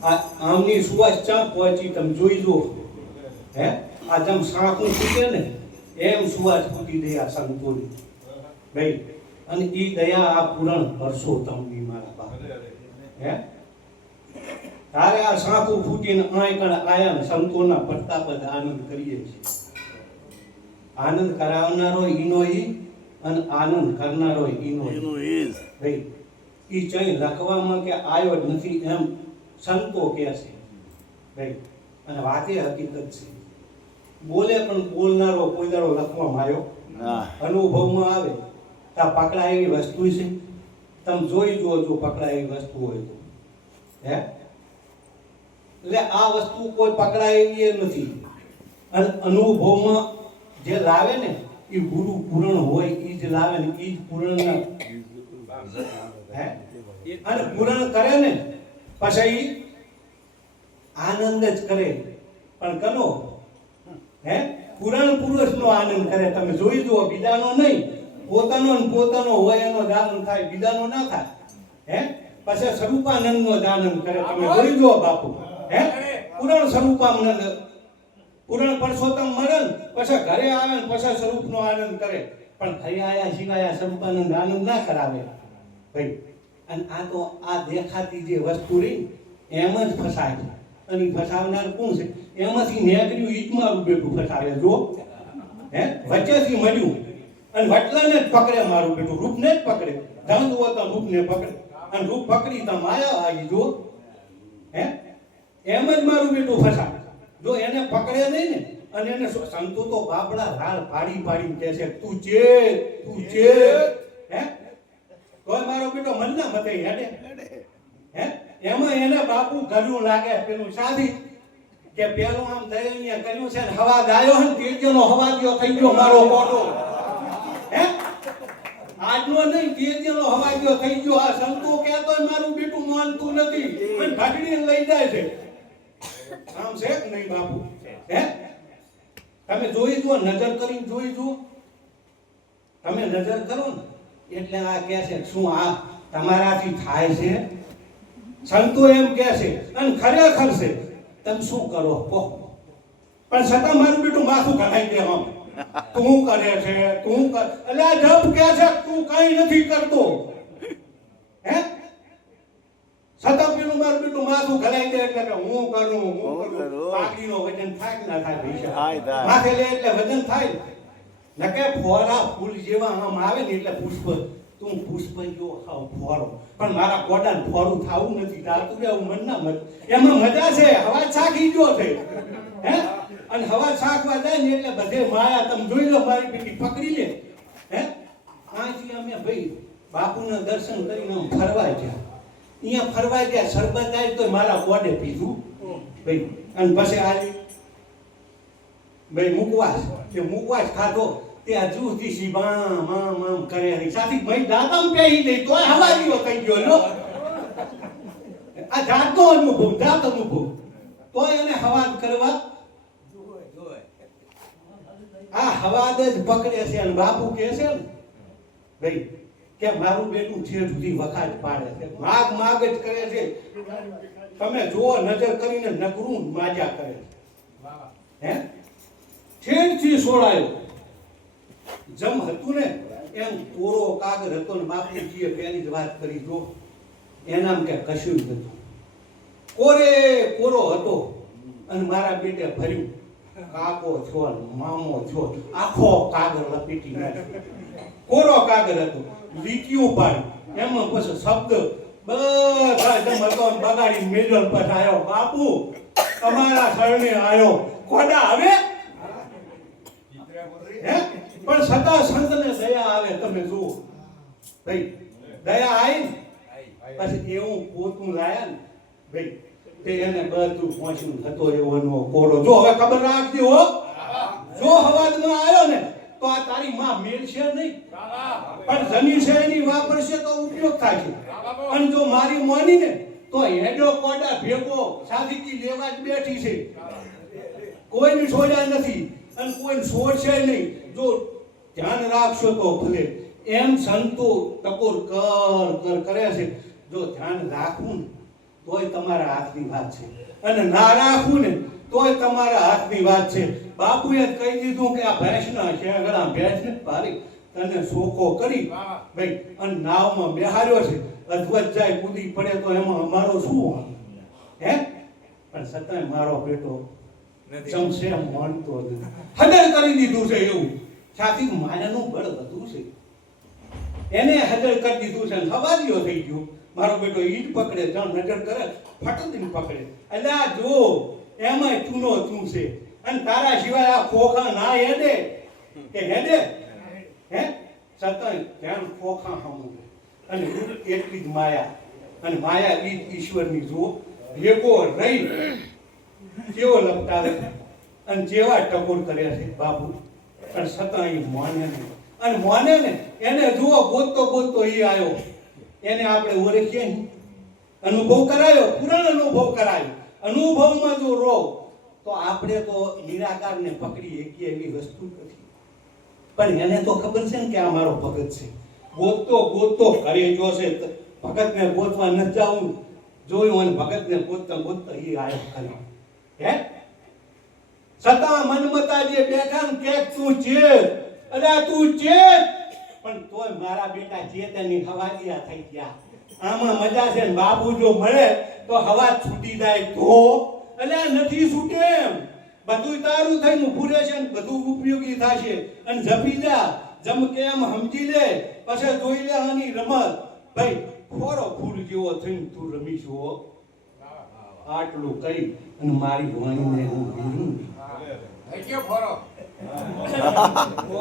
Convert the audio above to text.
આ આમની સુવાસ ચા પહોંચી તમે જોઈ જો હે આ જેમ સાંકું ફૂટે ને એમ સુવાસ ફૂટી દે આ સંતોની ભાઈ અને ઈ દયા આ પુરાણ વર્ષો તમને મારા બાપ હે તારે આ સાંકું ફૂટીને આય કણ આયા ને સંતોના પડતા પદ આનંદ કરીએ છીએ આનંદ કરાવનારો ઈનો ઈ અને આનંદ કરનારો ઈનો ઈ ભાઈ ઈ ચઈ લખવામાં કે આયો જ નથી એમ સંતો કહે છે ભાઈ અને વાતે હકીકત છે બોલે પણ બોલનારો કોઈ દાડો લખવામાં આવ્યો અનુભવમાં આવે તા પકડા એવી વસ્તુ છે તમે જોઈ જુઓ જો પકડા એવી વસ્તુ હોય તો હે એટલે આ વસ્તુ કોઈ પકડા એવી નથી અને અનુભવમાં જે લાવે ને એ ગુરુ પૂરણ હોય એ જ લાવે ને એ જ પૂરણના હે અને પૂરણ કરે ને પછી આનંદ જ કરે પણ કનો હે પુરાણ પુરુષનો આનંદ કરે તમે જોઈ જુઓ બીજાનો નહીં પોતાનો હોય એનો આનંદ થાય બીજાનો ના થાય હે પછી સ્વરૂપાનંદનો આનંદ કરે તમે જોઈ જુઓ બાપુ હે પુરાણ સ્વરૂપાનંદ પુરાણ પરસોત્તમ મળે ને પછી ઘરે આવે ને પછી સ્વરૂપનો આનંદ કરે પણ ઘરે આયા સિવાય સ્વરૂપાનંદ આનંદ ના કરાવે ભાઈ અને આ તો આ દેખાતી જે વસ્તુ રહી એમ જ ફસાય છે અને ફસાવનાર કોણ છે એમાંથી નેગર્યું ઈજ મારું બેટું ફસાવે જો હે વચ્ચેથી મળ્યું અને વટલાને જ પકડે મારું બેટું રૂપને જ પકડે ધંધ હોય તો રૂપને પકડે અને રૂપ પકડી તો માયા આવી જો હે એમ જ મારું બેટું ફસાવે જો એને પકડે નહીં ને અને એને સંતો તો બાપડા રાળ પાડી કહે છે તું ચે હે કોઈ મારો બેટો મન ના મતે હેડે હે એમાં એને બાપુ કર્યું લાગે પેલું સાધી કે પેલું આમ દયનીય કર્યું છે ને હવા દાયો ને તેજનો હવા દયો થઈ ગયો મારો કોટો હે આજનો નહીં તેજનો હવા દયો થઈ ગયો આ સંતો કહેતોય મારું બેટું માનતું નથી પણ ભાગડીને લઈ જાય છે આમ છે કે નહીં બાપુ હે તમે જોઈ જુઓ નજર કરીને જોઈ જુઓ તમે નજર કરો ને એટલે આ કહે છે શું આ તમારાથી થાય છે સંતો એમ કહે છે અને ખરેખર છે તમે શું કરો કહો પણ છતાં મારું બેટું માથું કઢાઈ દે આમ તું કરે છે તું કર એટલે આ જપ કહે છે તું કઈ નથી કરતો હે છતાં પેલું મારું બેટું માથું કઢાઈ દે એટલે હું કરું પાકીનો વજન થાય ના થાય પૈસા માથે લે એટલે વજન થાય નકે ફોરા ફૂલ જેવા આમ આવે ને એટલે પુષ્પ તું પુષ્પ જો ખાવ ફોરો પણ મારા કોડાને ફોરું થાવું નથી તાતું એવું મન ના મત એમાં મજા છે હવા છાકી ગયો છે હે અને હવા છાકવા જાય ને એટલે બધે માયા તમે જોઈ લો મારી પેટી પકડી લે હે આથી અમે ભાઈ બાપુના દર્શન કરીને ફરવા ગયા અહીંયા ફરવા ગયા શરબત આવી તો મારા કોડે પીધું ભાઈ અને પછી આજે ભાઈ મુકવાસ ખાધો ત્યાં જૂથી સી મામ કરે ની સાથી ભાઈ દાતમ પેહી દે તો હવારીઓ થઈ ગયો લો આ જાતનો અનુભવ તો એને હવાદ કરવા આ હવાદ જ પકડે છે અને બાપુ કહે છે ને ભાઈ કે મારું બેટું છે સુધી વખાત પાડે છે માગ જ કરે છે તમે જુઓ નજર કરીને નકરું માજા કરે છે હે છેડથી સોળાયો જમ હતું ને એમ કોરો કાગળ હતો ને બાપુજીએ પેલી જ વાત કરી જો એનામ કે કશું જ હતું કોરો હતો અને મારા બેટે ભર્યું કાકો છો મામો છો આખો કાગળ લપેટી નાખ્યો કોરો કાગળ હતો લીટીઓ પાડી એમાં પછી શબ્દ બધા જમ હતો બગાડી મેડલ પર આવ્યો બાપુ તમારા શરણે આવ્યો કોડા આવે હે પણ સદા સંતને દયા આવે તમે જુઓ ભાઈ દયા આવી પછી એવું પોતું લાયા ને ભાઈ તે એને બધું પહોંચ્યું થતો એવો કોરો જો હવે ખબર રાખજો હો જો હવાજમાં આવ્યો ને તો આ તારી માં મેળશે નહીં પણ જમીન છે એની વાપરશે તો ઉપયોગ થાય છે અને જો મારી મોની ને તો હેડો કોડા ભેગો સાદીકી લેવા જ બેઠી છે કોઈને છોડ્યા નથી અને કોઈ છોડશે નહીં જો ધ્યાન રાખશો તો ભલે એમ સંતો ટકોર કર કરે છે જો ધ્યાન રાખવું તોય તમારા હાથની વાત છે, અને ના રાખું ને તોય તમારા હાથની વાત છે. બાપુએ જ કહી દીધું કે આ ભેંસના શેગડા ભેંસને પારી તને સોકો કરી ભાઈ અને નાવમાં બેહાર્યો છે. અધવત જાય કૂદી પડે તો એમાં અમારો શું વાંધો? હે પણ છતાંય મારો બેટો જમશે માનતો નથી. હદર કરી દીધું છે એવું. સાથી માયાનું બળ વધુ છે, એને હદર કરી દીધું છે. હવારીઓ થઈ ગયો મારો બેટો. ઈદ પકડે જણ નજર કરે ફટદીને પકડે. એટલે આ જો એમાંય ચૂનો ચૂન છે. અને તારા સિવાય આ ખોખા ના હેડે કે હેડે? હે છતાંય ધ્યાન ખોખા હમું. અને એટલી જ માયા. અને માયા ઈશ્વરની જો ભેગો રહી કેવો લપટાવે અને જેવા ટકોર કર્યા છે બાપુ. અને છતાંય માને નહીં. અને માને ને એને જુઓ ગોતતો ગોતતો એ આવ્યો. એને આપણે ઓળખીએ નહીં. અનુભવ કરાયો, પૂરણ અનુભવ કરાયો. અનુભવમાં જો રહો તો આપણે તો નિરાકારને પકડી શકીએ એવી વસ્તુ નથી. પણ એને તો ખબર છે ને કે આ મારો ભગત છે. ગોતતો ગોતતો ઘરે જોશે ભગતને ગોતવા ન જાવું જોયું અને ભગતને ગોતતા ગોતતા એ આવ્યો ખરી. હે છતાં મનમતા જે બેઠા ને કે તું ચેત, અરે તું ચેત, પણ તોય મારા બેટા ચેતનની હવાલિયા થઈ ગયા. આમાં મજા છે ને બાપુ જો મળે તો હવા છૂટી જાય તો એટલે નથી છૂટે એમ. બધું તારું થઈને ઉભું રહેશે ને બધું ઉપયોગી થશે. અને જપી જા જમ કે એમ સમજી લે પછી જોઈ લે આની રમત. ભાઈ ખોરો ફૂલ જેવો થઈને તું રમીશ હો. આટલું કહી અને મારી વાણીને હું ભીરું